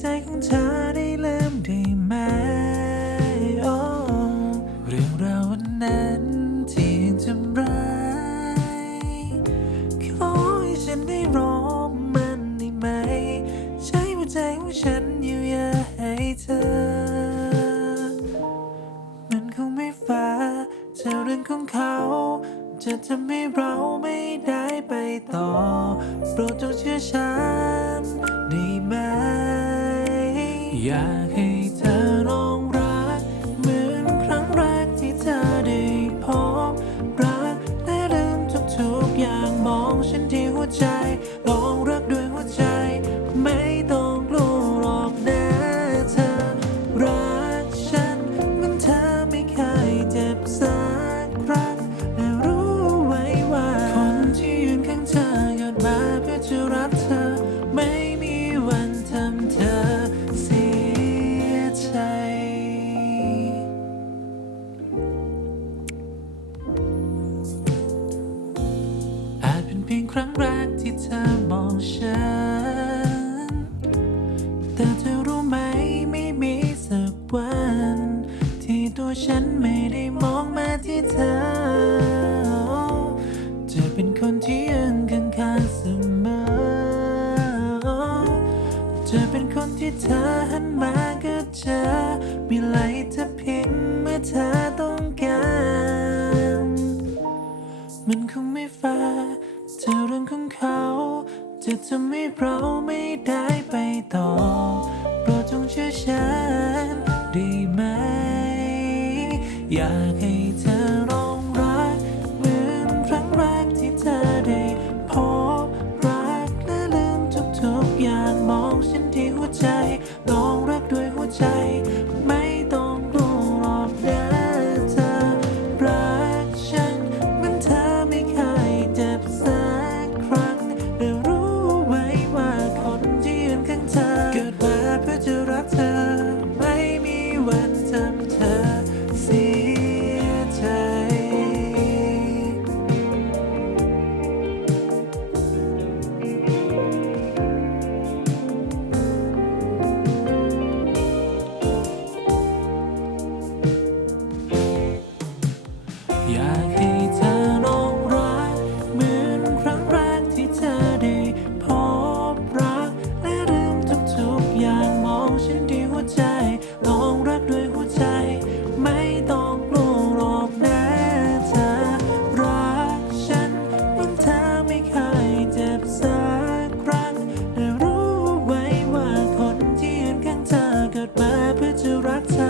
ใจของเธอได้ลืมได้ไหม เรื่องราววันนั้นที่ทำร้ายขอให้ฉันได้ร้องมันได้ไหม ใช้หัวใจของฉันอยู่อย่าให้เธอ มันคงไม่ฟ้าเธอเรื่องของเขาจะทำให้เราไม่ได้ไปต่อ โปรดจงเชื่อฉัน รักเธอ ไม่มีวันทำเธอเสียใจ อาจเป็นเพียงครั้งแรกที่เธอมองฉัน แต่เธอรู้ไหมไม่มีสักวัน ที่ตัวฉันไม่ได้มองมาที่เธอ จะเป็นคนที่ยืนข้างๆเสมอ ที่เธอหันมาก็เจอ มีไหลเธอพิงเมื่อเธอต้องการ มันคงไม่แฟร์เธอเรื่องของเขา จะทำให้เราไม่ได้ไปต่อโปรดจงเชื่อฉั ฉันที่หัวใจ Right rights.